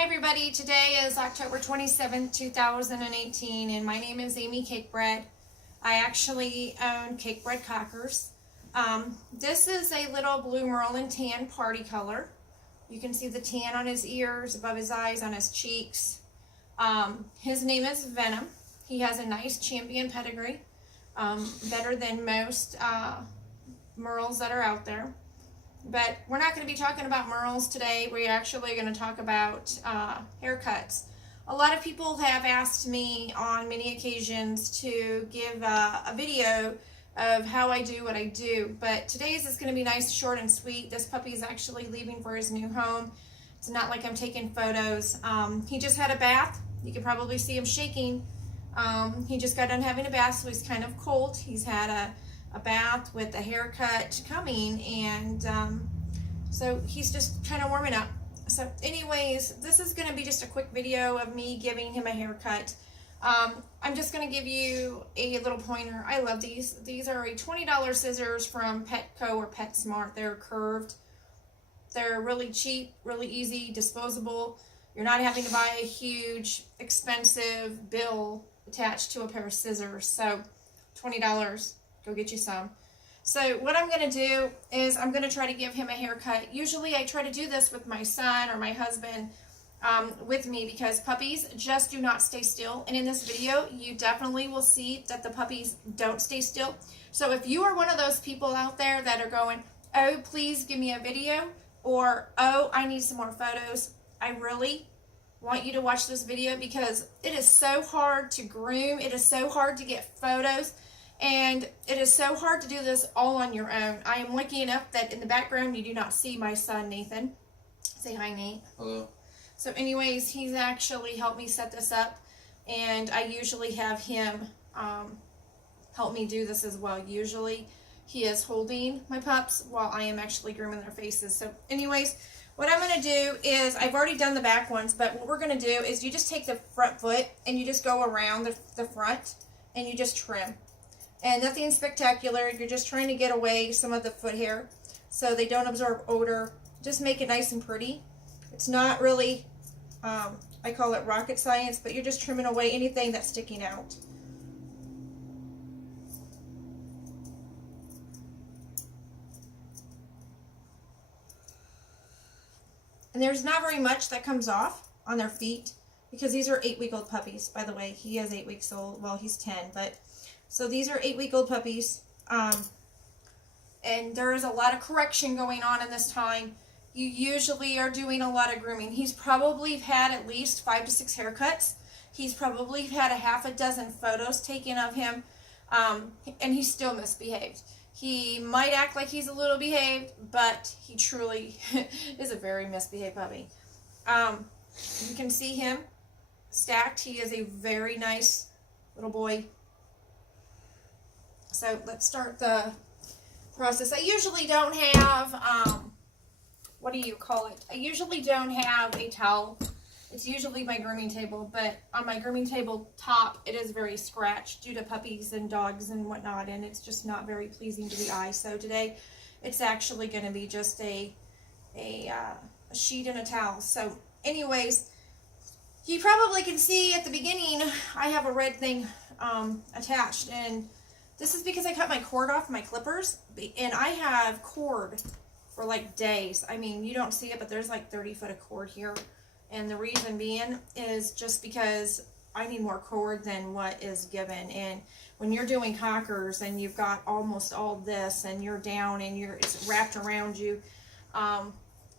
Hi everybody, today is October 27th, 2018, and my name is Amy Cakebread. I actually own Cakebread Cockers. This is a little blue Merlin tan party color. You can see the tan on his ears, above his eyes, on his cheeks. His name is Venom. He has a nice champion pedigree, better than most Merles that are out there. But we're not going to be talking about Merles today. We're actually going to talk about haircuts. A lot of people have asked me on many occasions to give a video of how I do what I do. But today's is going to be nice, short, and sweet. This puppy is actually leaving for his new home. It's not like I'm taking photos. He just had a bath. You can probably see him shaking. He just got done having a bath, so he's kind of cold. He's had a bath with a haircut coming, and so he's just kind of warming up. So anyways, this is going to be just a quick video of me giving him a haircut. I'm just going to give you a little pointer. I love these. These are a $20 scissors from Petco or PetSmart. They're curved. They're really cheap, really easy, disposable. You're not having to buy a huge, expensive bill attached to a pair of scissors. So $20. Go get you some. So what I'm going to do is I'm going to try to give him a haircut. Usually I try to do this with my son or my husband with me, because puppies just do not stay still. And in this video, you definitely will see that the puppies don't stay still. So if you are one of those people out there that are going, oh, please give me a video, or oh, I need some more photos, I really want you to watch this video, because it is so hard to groom. It is so hard to get photos. And it is so hard to do this all on your own. I am lucky enough that in the background you do not see my son, Nathan. Say hi, Nate. Hello. So anyways, he's actually helped me set this up. And I usually have him help me do this as well. Usually he is holding my pups while I am actually grooming their faces. So anyways, what I'm going to do is, I've already done the back ones, but what we're going to do is you just take the front foot and you just go around the front and you just trim. And nothing spectacular. You're just trying to get away some of the foot hair so they don't absorb odor. Just make it nice and pretty. It's not really, I call it rocket science, but you're just trimming away anything that's sticking out. And there's not very much that comes off on their feet, because these are 8-week-old puppies, by the way. He is 8 weeks old. Well, he's 10, but so these are 8-week-old puppies, and there is a lot of correction going on in this time. You usually are doing a lot of grooming. He's probably had at least 5 to 6 haircuts. He's probably had a half a dozen photos taken of him, and he's still misbehaved. He might act like he's a little behaved, but he truly is a very misbehaved puppy. You can see him stacked. He is a very nice little boy. So let's start the process. I usually don't have, what do you call it? I usually don't have a towel. It's usually my grooming table, but on my grooming table top, it is very scratched due to puppies and dogs and whatnot, and it's just not very pleasing to the eye. So today, it's actually going to be just a sheet and a towel. So anyways, you probably can see at the beginning, I have a red thing attached, and this is because I cut my cord off my clippers, and I have cord for like days. I mean, you don't see it, but there's like 30 foot of cord here. And the reason being is just because I need more cord than what is given. And when you're doing cockers and you've got almost all this and you're down and it's wrapped around you,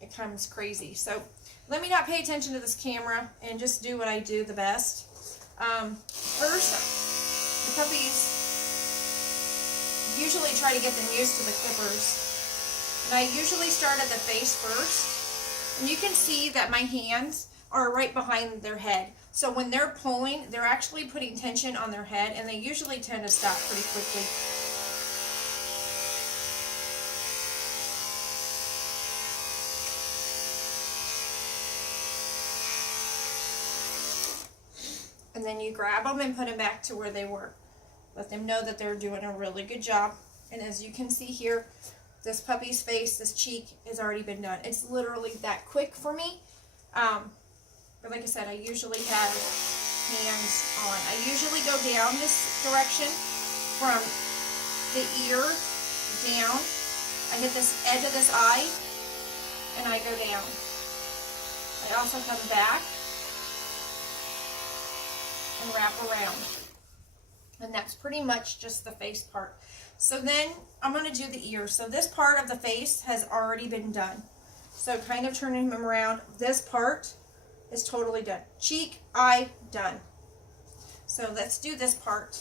it comes crazy. So let me not pay attention to this camera and just do what I do the best. First, the puppies, usually try to get them used to the clippers. And I usually start at the face first. And you can see that my hands are right behind their head. So when they're pulling, they're actually putting tension on their head, and they usually tend to stop pretty quickly. And then you grab them and put them back to where they were. Let them know that they're doing a really good job. And as you can see here, this puppy's face, this cheek has already been done. It's literally that quick for me. But like I said, I usually have hands on. I usually go down this direction from the ear down. I hit this edge of this eye and I go down. I also come back and wrap around. And that's pretty much just the face part. So then I'm going to do the ear. So this part of the face has already been done. So kind of turning him around. This part is totally done. Cheek, eye, done. So let's do this part.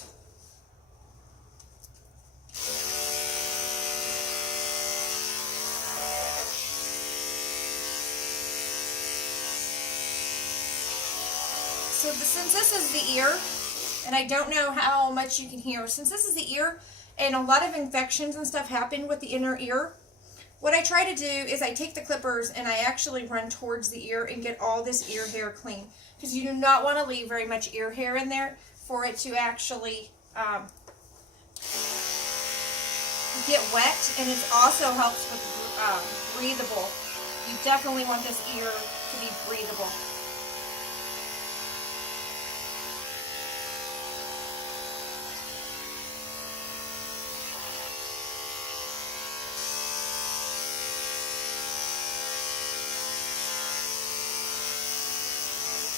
So since this is the ear, and I don't know how much you can hear, since this is the ear, and a lot of infections and stuff happen with the inner ear, what I try to do is I take the clippers and I actually run towards the ear and get all this ear hair clean. Because you do not want to leave very much ear hair in there for it to actually get wet, and it also helps with breathable. You definitely want this ear to be breathable.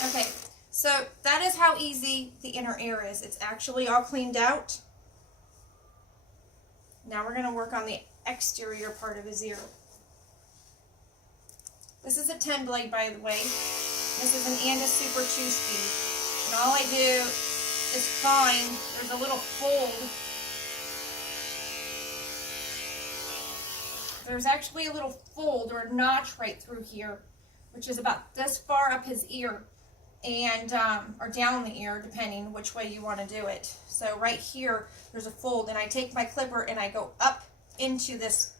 Okay, so that is how easy the inner ear is. It's actually all cleaned out. Now we're going to work on the exterior part of his ear. This is a 10 blade, by the way. This is an Anda Super 2-speed. And all I do is find, there's a little fold. There's actually a little fold or a notch right through here, which is about this far up his ear. And or down the ear, depending which way you want to do it. So right here there's a fold, and I take my clipper and I go up into this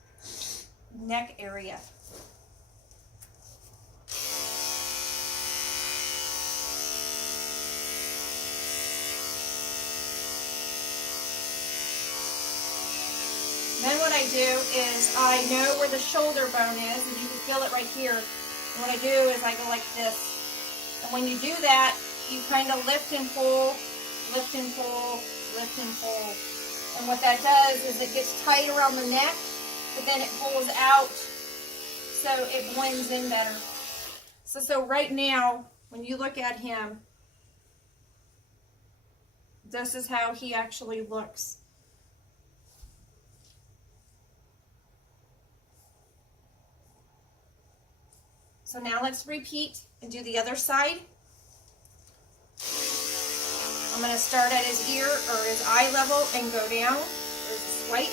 neck area. Then what I do is I know where the shoulder bone is, and you can feel it right here. And what I do is I go like this. And when you do that, you kind of lift and pull, lift and pull, lift and pull. And what that does is it gets tight around the neck, but then it pulls out so it blends in better. So right now, when you look at him, this is how he actually looks. So now let's repeat and do the other side. I'm going to start at his ear or his eye level and go down. There's a swipe.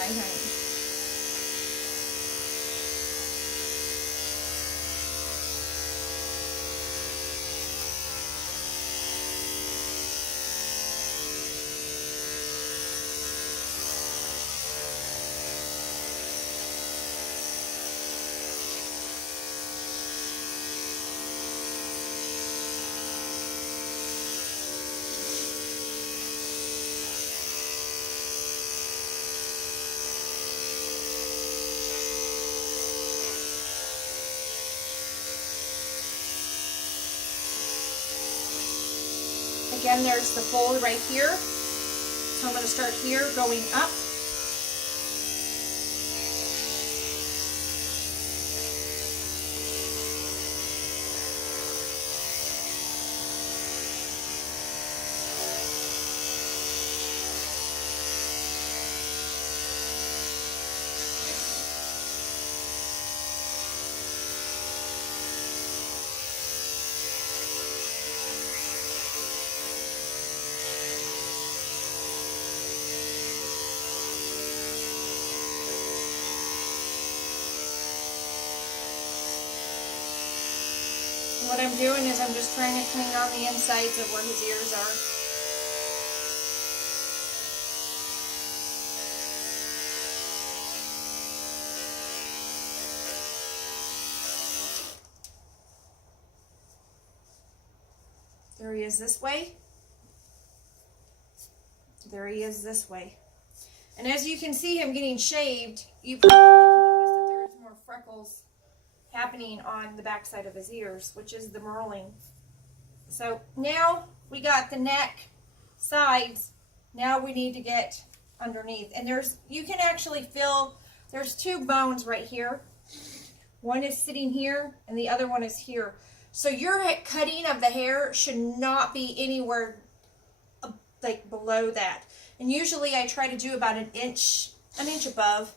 Hi, honey. Again, there's the fold right here. So I'm going to start here, going up. what I'm doing is I'm just trying to clean on the insides of where his ears are. There he is this way. There he is this way. And as you can see him getting shaved, you probably can notice that there's more freckles happening on the backside of his ears, which is the merling. So now we got the neck, sides. Now we need to get underneath. And you can actually feel, there's two bones right here. One is sitting here and the other one is here. So your cutting of the hair should not be anywhere like below that. And usually I try to do about an inch above.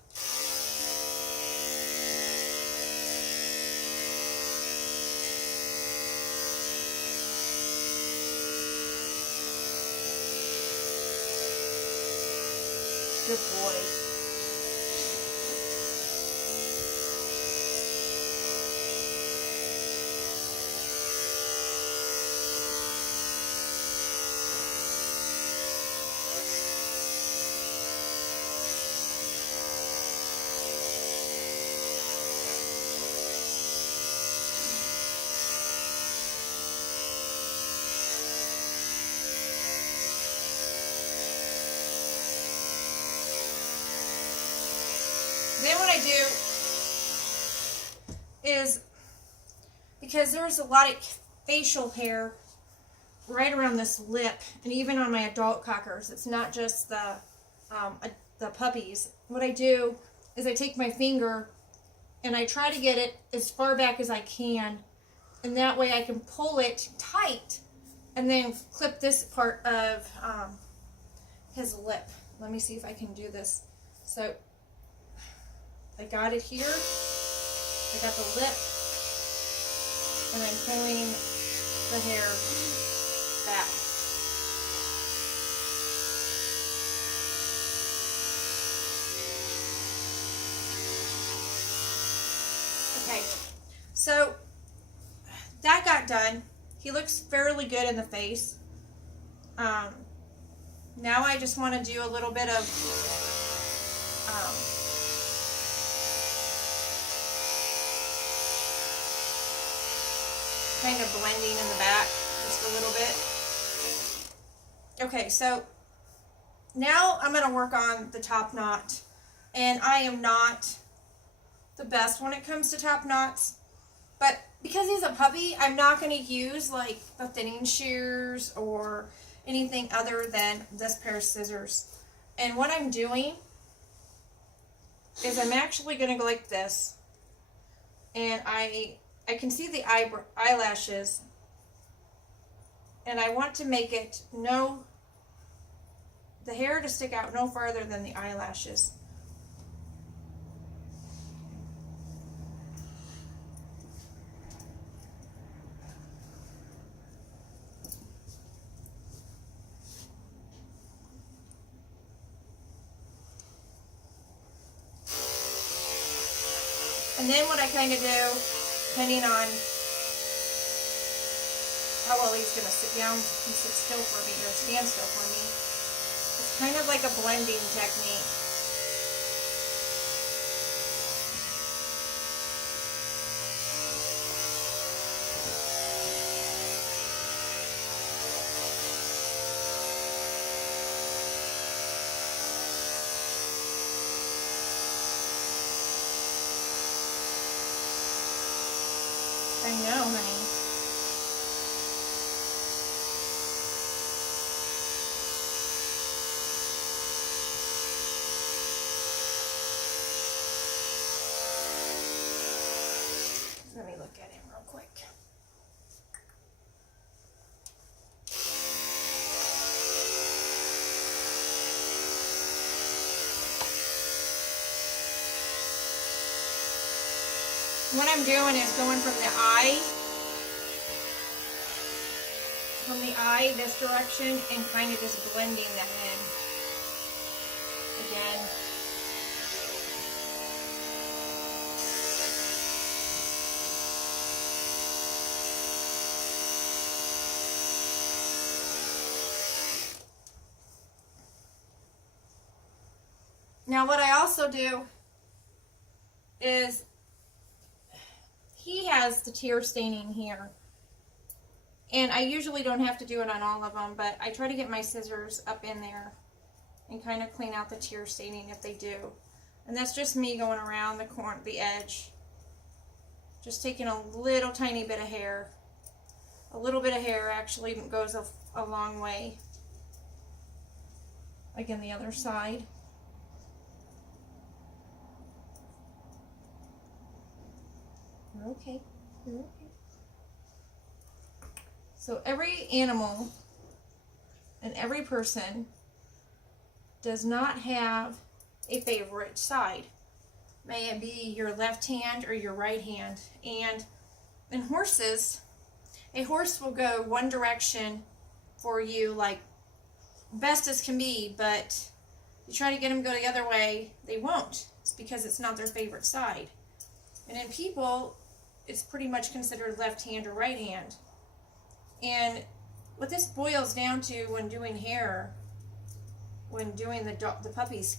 Good boy. Then what I do is, because there's a lot of facial hair right around this lip, and even on my adult cockers, it's not just the puppies. What I do is I take my finger and I try to get it as far back as I can, and that way I can pull it tight and then clip this part of his lip. Let me see if I can do this. So I got it here, I got the lip, and I'm pulling the hair back. Okay, so that got done. He looks fairly good in the face. Now I just want to do a little bit of kind of blending in the back just a little bit. Okay, so now I'm going to work on the top knot, and I am not the best when it comes to top knots, but because he's a puppy, I'm not going to use like the thinning shears or anything other than this pair of scissors. And what I'm doing is I'm actually going to go like this, and I can see the eyelashes, and I want to make it the hair to stick out no farther than the eyelashes. And then what I kind of do, depending on how well he's going to sit down and sit still for me, or stand still for me, it's kind of like a blending technique. I know, honey. Let me look at him real quick. What I'm doing is going from the eye this direction, and kind of just blending them in again. Now what I also do is, he has the tear staining here. And I usually don't have to do it on all of them, but I try to get my scissors up in there and kind of clean out the tear staining if they do. And that's just me going around the edge. Just taking a little tiny bit of hair. A little bit of hair actually goes a long way. Like in the other side. You're okay. You're okay. So every animal and every person does not have a favorite side. May it be your left hand or your right hand. And in horses, a horse will go one direction for you, like best as can be, but you try to get them to go the other way, they won't. It's because it's not their favorite side. And in people, it's pretty much considered left hand or right hand. And what this boils down to when doing hair, when doing the puppy's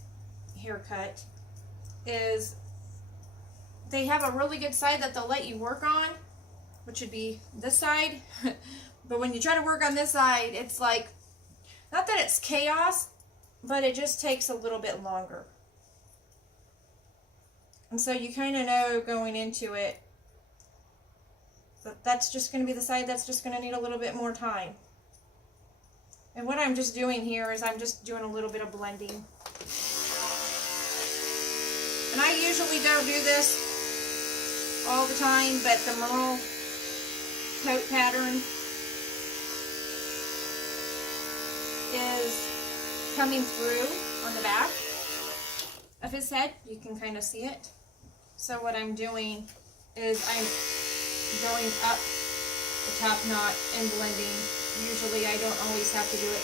haircut, is they have a really good side that they'll let you work on, which would be this side. But when you try to work on this side, it's like, not that it's chaos, but it just takes a little bit longer. And so you kind of know going into it that that's just going to be the side that's just going to need a little bit more time. And what I'm just doing here is I'm just doing a little bit of blending. And I usually don't do this all the time, but the Merle coat pattern is coming through on the back of his head. You can kind of see it. So what I'm doing is I'm going up the top knot and blending. Usually I don't always have to do it.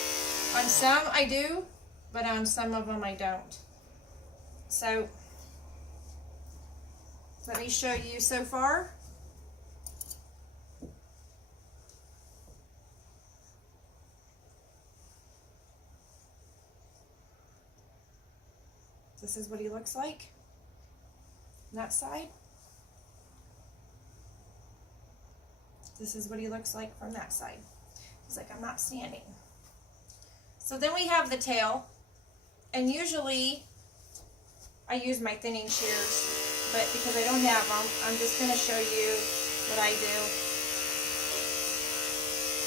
On some I do, but on some of them I don't. So let me show you so far. This is what he looks like. That side. This is what he looks like from that side. He's like, I'm not standing. So then we have the tail. And usually I use my thinning shears, but because I don't have them, I'm just going to show you what I do.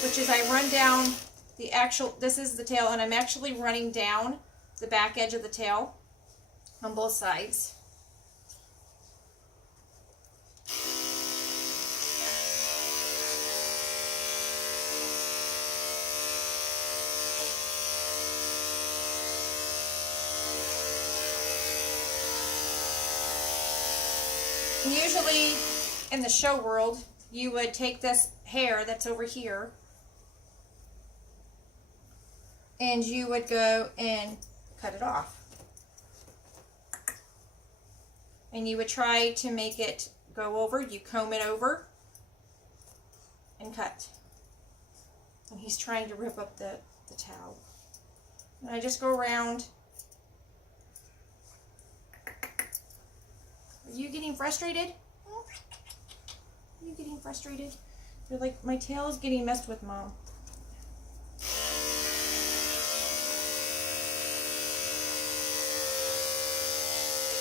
Which is I run down the actual, this is the tail, and I'm actually running down the back edge of the tail on both sides. Usually in the show world, you would take this hair that's over here and you would go and cut it off. And you would try to make it go over. You comb it over and cut. And he's trying to rip up the towel. And I just go around. Are you getting frustrated? Are you getting frustrated? You're like, my tail is getting messed with, Mom.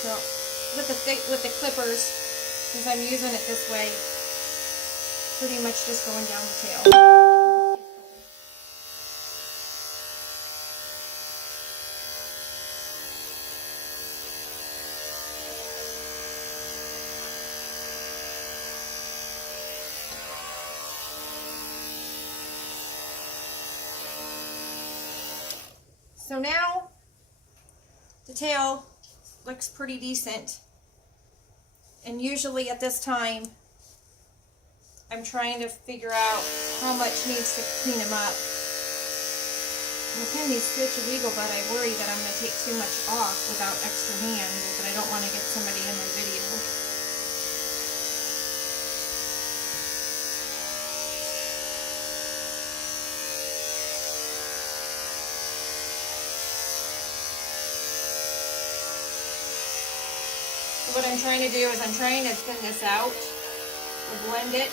So, with the clippers, because I'm using it this way, pretty much just going down the tail. So now the tail looks pretty decent, and usually at this time I'm trying to figure out how much needs to clean him up. With him he's such a wiggle, but I worry that I'm going to take too much off without extra hands, but I don't want to get somebody in my video. So what I'm trying to do is I'm trying to thin this out, or blend it.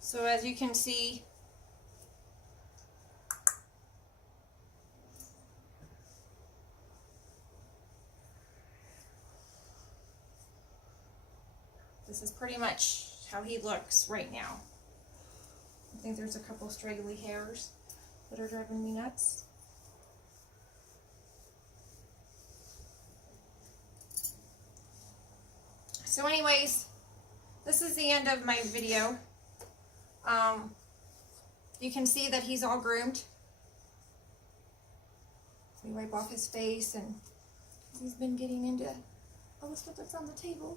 So as you can see, this is pretty much how he looks right now. I think there's a couple straggly hairs that are driving me nuts. So anyways, this is the end of my video. You can see that he's all groomed. Let me wipe off his face, and he's been getting into all the stuff that's on the table.